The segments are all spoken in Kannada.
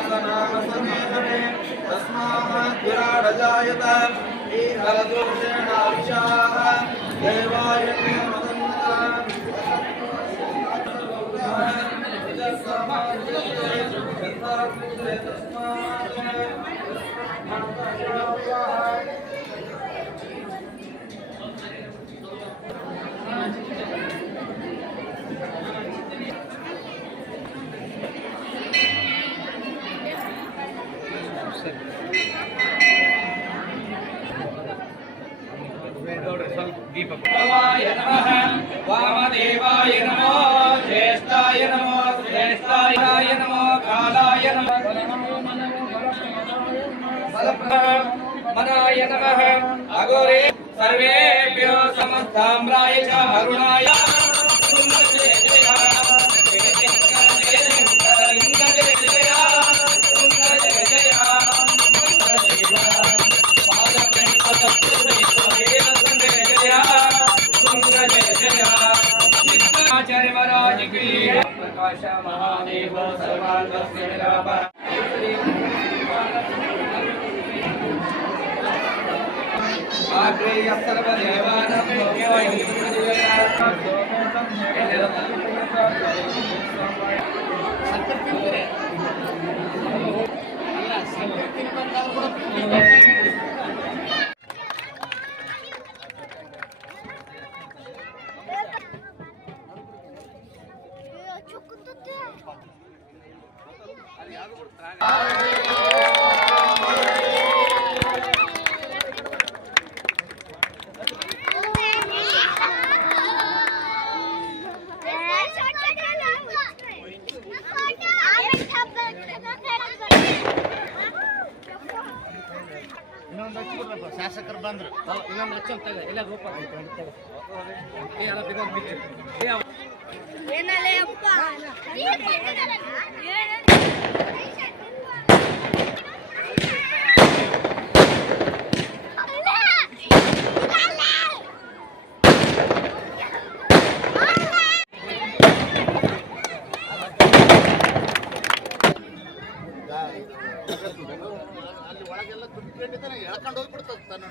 व्यासनाम समेतने तस्मात् विराट जायत ईहलदोषेणाविषाः देवाय देवाय नमः वामदेवाय नमो ज्येष्ठाय नमो श्रेष्ठाय नमो कालाय नमः मनाय नमः अघोरे सर्वेभ्यो समस्ताम्राय च अरुणाय आचार्य महाराज की प्रकाश महादेव सर्वांगस्य निरापर आग्रेय सर्वदेवानां ಶಾಸಕರು ಬಂದ್ರು ಇನ್ನೊಂದು ಲಕ್ಷ ಎಲ್ಲ ರೂಪ ಅಲ್ಲಿ ಒಳಗೆಲ್ಲ ತುಂಬಿಕೊಂಡಿದ್ದಾನೆ ಎಳ್ಕೊಂಡು ಹೋಗ್ಬಿಡ್ತದೆ ತನ್ನ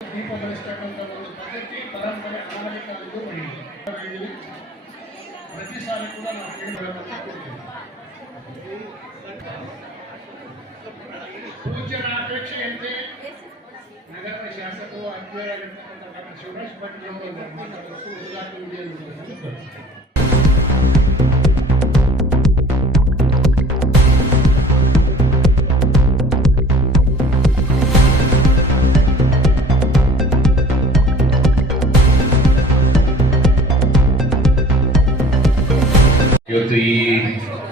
ದೀಪ ಬೆಳೆಸ್ತಕ್ಕಂಥ ಒಂದು ಪದ್ಧತಿ ಪರಂಪರೆ ಅನಾದಿಕಾಲದಿಂದ ಬಂದಿದೆ. ಪ್ರತಿ ಸಾಲ ಕೂಡ ನಾವು ಕೇಳಿಕೊಳ್ಳುವಂತ ಕೊಡ್ತೀವಿ. ಸೂಚನಾ ಅಪೇಕ್ಷೆಯಂತೆ ನಗರದ ಶಾಸಕರು ಅಧ್ಯಕ್ಷರಾಗಿರ್ತಕ್ಕಂಥ ಡಾಕ್ಟರ್ ಶಿವರಾಜ್ ಪಾಟೀಲ್ ಅವರು ಮಾತಾಡೋದು ಉದ್ಘಾಟನೆ ಇವತ್ತು ಈ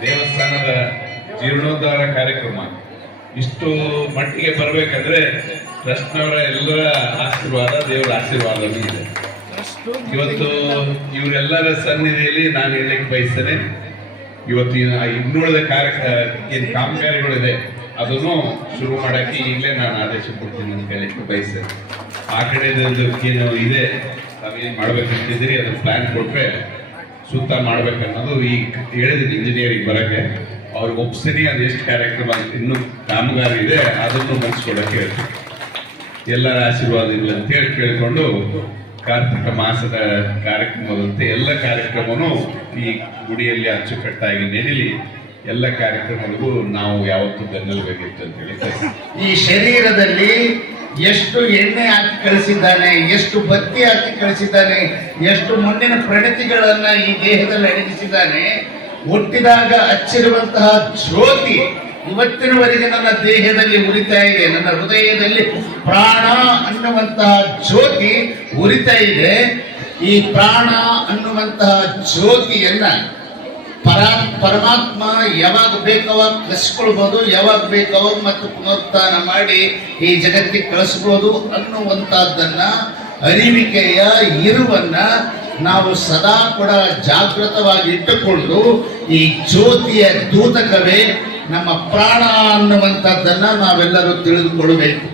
ದೇವಸ್ಥಾನದ ಜೀರ್ಣೋದ್ಧಾರ ಕಾರ್ಯಕ್ರಮ ಇಷ್ಟು ಮಟ್ಟಿಗೆ ಬರಬೇಕಂದ್ರೆ ಟ್ರಸ್ಟ್ನವರ ಎಲ್ಲರ ಆಶೀರ್ವಾದ, ದೇವರ ಆಶೀರ್ವಾದವೂ ಇದೆ. ಇವತ್ತು ಇವರೆಲ್ಲರ ಸನ್ನಿಧಿಯಲ್ಲಿ ನಾನು ಹೇಳಲಿಕ್ಕೆ ಬಯಸ್ತೇನೆ, ಇವತ್ತು ಇನ್ನುಳಿದ ಏನು ಕಾಮಗಾರಿಗಳಿದೆ ಅದನ್ನು ಶುರು ಮಾಡಕ್ಕೆ ಈಗಲೇ ನಾನು ಆದೇಶ ಕೊಡ್ತೀನಿ ಅಂತ ಹೇಳಲಿಕ್ಕೆ ಬಯಸ್ತೇನೆ. ಆ ಕಡೆದು ಏನು ಇದೆ ತಾವೇನು ಮಾಡ್ಬೇಕಂತಿದ್ದೀರಿ ಅದನ್ನ ಪ್ಲಾನ್ ಕೊಟ್ರೆ ಸುತ್ತ ಮಾಡ್ಬೇಕನ್ನೋದು ಈಗ ಹೇಳಿದ್ದೀನಿ. ಇಂಜಿನಿಯರಿಂಗ್ ಬರಕ್ಕೆ ಅವ್ರಿಗೆ ಒಪ್ಸ್ತೀನಿ, ಅದೆಷ್ಟು ಕಾರ್ಯಕ್ರಮ ಇನ್ನೂ ಕಾಮಗಾರಿ ಇದೆ ಅದನ್ನು ಮುಗಿಸ್ಕೊಡಕ್ಕೆ ಹೇಳ್ತೀನಿ. ಎಲ್ಲರ ಆಶೀರ್ವಾದ ಇಲ್ಲ ಅಂತೇಳಿ ಕೇಳಿಕೊಂಡು ಕಾರ್ತಿಕ ಮಾಸದ ಕಾರ್ಯಕ್ರಮದಂತೆ ಎಲ್ಲ ಕಾರ್ಯಕ್ರಮನೂ ಈ ಗುಡಿಯಲ್ಲಿ ಅಚ್ಚುಕಟ್ಟಾಗಿ ನಡೀಲಿ ಎಲ್ಲ ಕಾರ್ಯಕ್ರಮಗಳಿಗೂ ನಾವು ಯಾವತ್ತೂ ಬೆನ್ನೆಲುಬಾಗಿತ್ತು ಅಂತ ಹೇಳಿ. ಈ ಶರೀರದಲ್ಲಿ ಎಷ್ಟು ಎಣ್ಣೆ ಹಾಕಿ ಕಳಿಸಿದ್ದಾನೆ, ಎಷ್ಟು ಬತ್ತಿ ಹಾಕಿ ಕಳಿಸಿದ್ದಾನೆ, ಎಷ್ಟು ಮಣ್ಣಿನ ಪ್ರಣತಿಗಳನ್ನ ಈ ದೇಹದಲ್ಲಿ ಅಡಗಿಸಿದ್ದಾನೆ. ಹುಟ್ಟಿದಾಗ ಹಚ್ಚಿರುವಂತಹ ಜ್ಯೋತಿ ಇವತ್ತಿನವರೆಗೆ ನನ್ನ ದೇಹದಲ್ಲಿ ಉರಿತಾ ಇದೆ. ನನ್ನ ಹೃದಯದಲ್ಲಿ ಪ್ರಾಣ ಅನ್ನುವಂತಹ ಜ್ಯೋತಿ ಉರಿತಾ ಇದೆ. ಈ ಪ್ರಾಣ ಅನ್ನುವಂತಹ ಜ್ಯೋತಿಯನ್ನ ಪರಮಾತ್ಮ ಯಾವಾಗ ಬೇಕವಾಗ ಕಳಿಸ್ಕೊಳ್ಬೋದು, ಯಾವಾಗ ಬೇಕವಾಗ ಮತ್ತು ಪುನರುತ್ಥಾನ ಮಾಡಿ ಈ ಜಗತ್ತಿಗೆ ಕಳಿಸ್ಬೋದು ಅನ್ನುವಂಥದ್ದನ್ನ ಅರಿವಿಕೆಯ ಇರುವನ್ನ ನಾವು ಸದಾ ಕೂಡ ಜಾಗೃತವಾಗಿ ಇಟ್ಟುಕೊಂಡು ಈ ಜ್ಯೋತಿಯ ದೂತಕವೇ ನಮ್ಮ ಪ್ರಾಣ ಅನ್ನುವಂಥದ್ದನ್ನ ನಾವೆಲ್ಲರೂ ತಿಳಿದುಕೊಳ್ಳಬೇಕು.